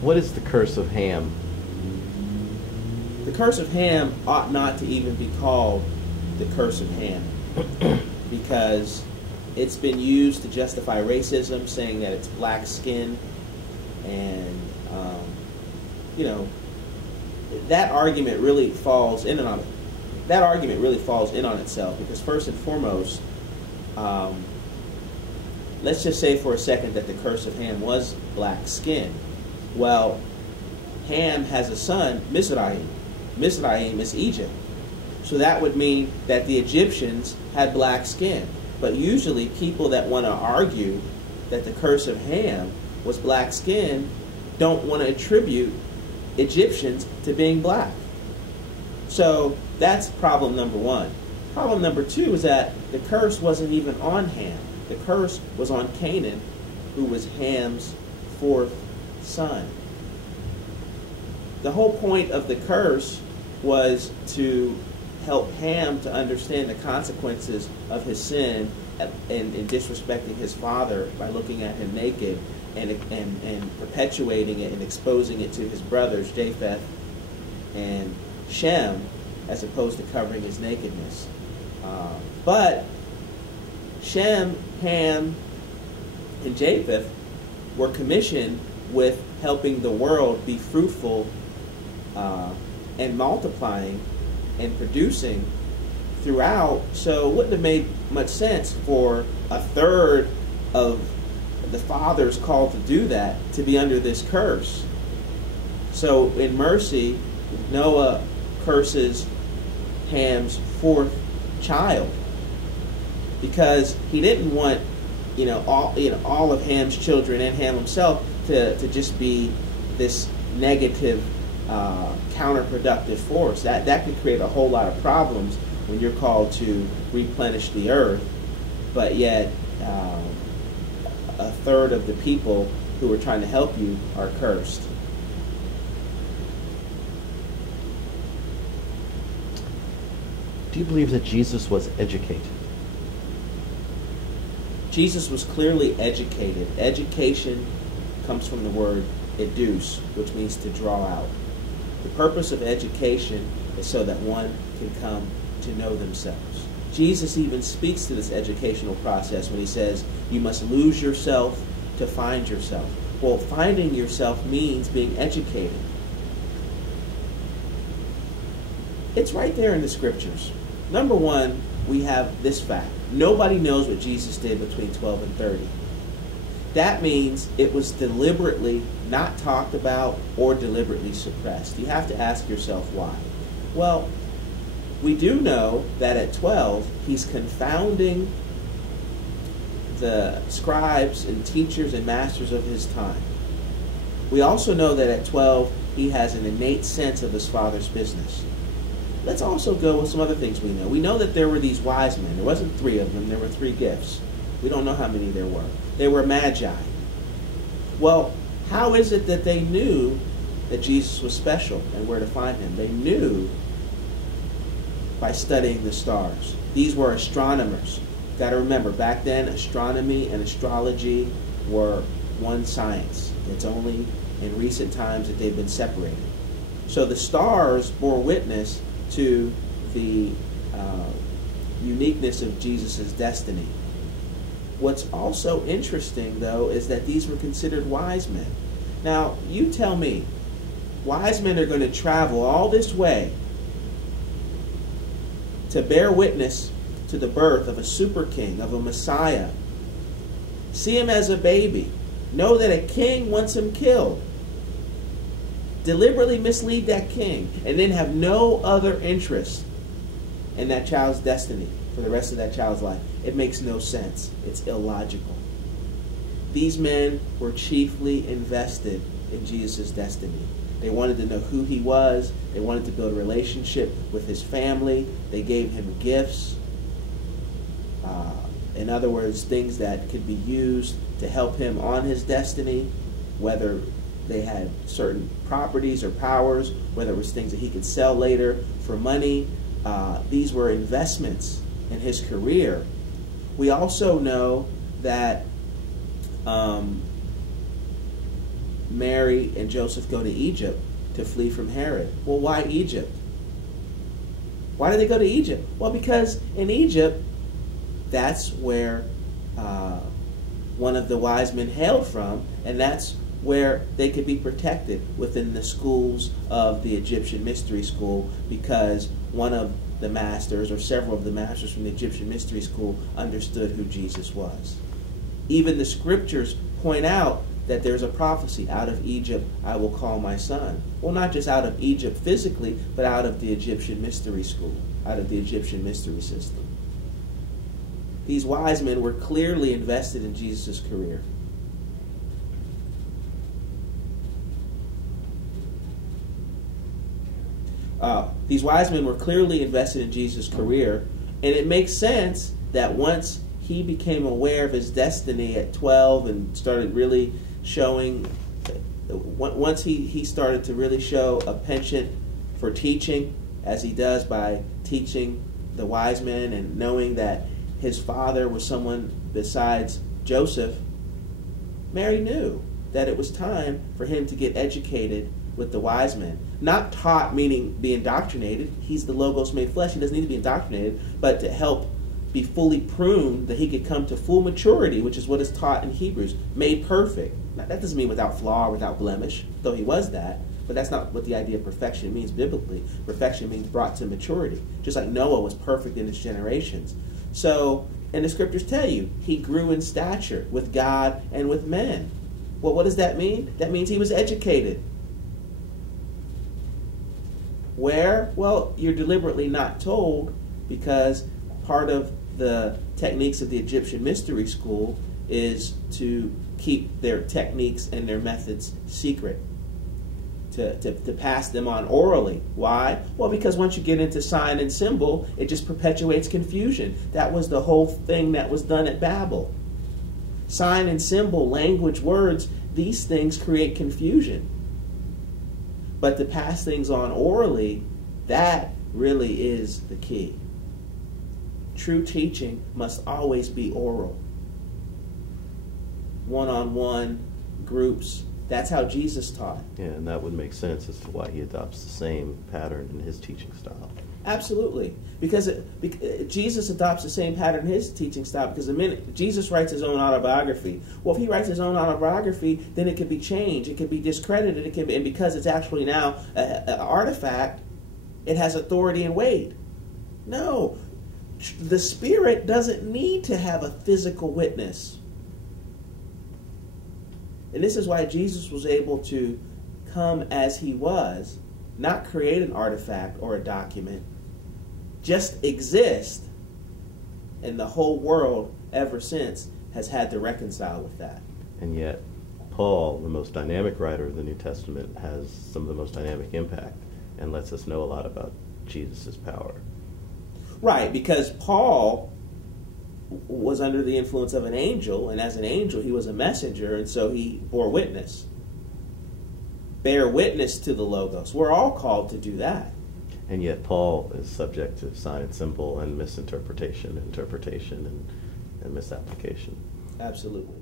What is the curse of Ham? The curse of Ham ought not to even be called the curse of Ham because it's been used to justify racism, saying that it's black skin, and you know, that argument really falls in on itself because first and foremost, let's just say for a second that the curse of Ham was black skin. Well, Ham has a son, Mizraim. Mizraim is Egypt. So that would mean that the Egyptians had black skin. But usually people that want to argue that the curse of Ham was black skin don't want to attribute Egyptians to being black. So that's problem number one. Problem number two is that the curse wasn't even on Ham. The curse was on Canaan, who was Ham's fourth son. The whole point of the curse was to help Ham to understand the consequences of his sin in disrespecting his father by looking at him naked and perpetuating it and exposing it to his brothers, Japheth and Shem, as opposed to covering his nakedness. But Shem, Ham, and Japheth were commissioned with helping the world be fruitful and multiplying and producing throughout, so it wouldn't have made much sense for a third of the fathers called to do that to be under this curse. So in mercy, Noah curses Ham's fourth child because he didn't want all of Ham's children and Ham himself to just be this negative counterproductive force. That could create a whole lot of problems when you're called to replenish the earth, but yet a third of the people who are trying to help you are cursed. Do you believe that Jesus was educated? Jesus was clearly educated. Education comes from the word educe, which means to draw out. The purpose of education is so that one can come to know themselves. Jesus even speaks to this educational process when he says, you must lose yourself to find yourself. Well, finding yourself means being educated. It's right there in the scriptures. Number one, we have this fact. Nobody knows what Jesus did between 12 and 30. That means it was deliberately not talked about or deliberately suppressed. You have to ask yourself why. Well, we do know that at 12, he's confounding the scribes and teachers and masters of his time. We also know that at 12, he has an innate sense of his father's business. Let's also go with some other things we know. We know that there were these wise men. There wasn't 3 of them. There were 3 gifts. We don't know how many there were. They were magi. Well, how is it that they knew that Jesus was special and where to find him? They knew by studying the stars. These were astronomers. You've got to remember, back then, astronomy and astrology were one science. It's only in recent times that they've been separated. So the stars bore witness to the uniqueness of Jesus' destiny. What's also interesting, though, is that these were considered wise men. Now, you tell me, wise men are going to travel all this way to bear witness to the birth of a super king, of a Messiah, see him as a baby, know that a king wants him killed, deliberately mislead that king, and then have no other interest in that child's destiny for the rest of that child's life. It makes no sense. It's illogical. These men were chiefly invested in Jesus' destiny. They wanted to know who he was. They wanted to build a relationship with his family. They gave him gifts. In other words, things that could be used to help him on his destiny, whether they had certain properties or powers, whether it was things that he could sell later for money. These were investments in his career. We also know that Mary and Joseph go to Egypt to flee from Herod. Well, why Egypt? Why did they go to Egypt? Well, because in Egypt, that's where one of the wise men hailed from, and that's where they could be protected within the schools of the Egyptian Mystery School, because one of the masters, or several of the masters from the Egyptian Mystery School, understood who Jesus was. Even the scriptures point out that there's a prophecy, out of Egypt I will call my son. Well, not just out of Egypt physically, but out of the Egyptian Mystery School, out of the Egyptian mystery system. These wise men were clearly invested in Jesus' career. These wise men were clearly invested in Jesus' career, and it makes sense that once he became aware of his destiny at 12 and started really showing, once he started to really show a penchant for teaching, as he does by teaching the wise men and knowing that his father was someone besides Joseph, Mary knew that it was time for him to get educated with the wise men. Not taught, meaning be indoctrinated. He's the Logos made flesh. He doesn't need to be indoctrinated, but to help be fully pruned, that he could come to full maturity, which is what is taught in Hebrews, made perfect. Now, that doesn't mean without flaw or without blemish, though he was that, but that's not what the idea of perfection means biblically. Perfection means brought to maturity, just like Noah was perfect in his generations. So, and the scriptures tell you, he grew in stature with God and with men. Well, what does that mean? That means he was educated. Where? Well, you're deliberately not told, because part of the techniques of the Egyptian Mystery School is to keep their techniques and their methods secret, to pass them on orally. Why? Well, because once you get into sign and symbol, it just perpetuates confusion. That was the whole thing that was done at Babel. Sign and symbol, language, words, these things create confusion. But to pass things on orally, that really is the key. True teaching must always be oral. One-on-one, groups. That's how Jesus taught. Yeah, and that would make sense as to why he adopts the same pattern in his teaching style. Absolutely. Because Jesus adopts the same pattern in his teaching style, because the minute Jesus writes his own autobiography, well, if he writes his own autobiography, then it could be changed, it could be discredited, and because it's actually now an artifact, it has authority and weight. No, the Spirit doesn't need to have a physical witness. And this is why Jesus was able to come as he was, not create an artifact or a document, just exist, and the whole world ever since has had to reconcile with that. And yet, Paul, the most dynamic writer of the New Testament, has some of the most dynamic impact and lets us know a lot about Jesus' power. Right, because Paul was under the influence of an angel, and as an angel he was a messenger, and so he bore witness. Bear witness to the Logos. We're all called to do that. And yet Paul is subject to sign and symbol and misinterpretation, interpretation, and misapplication. Absolutely.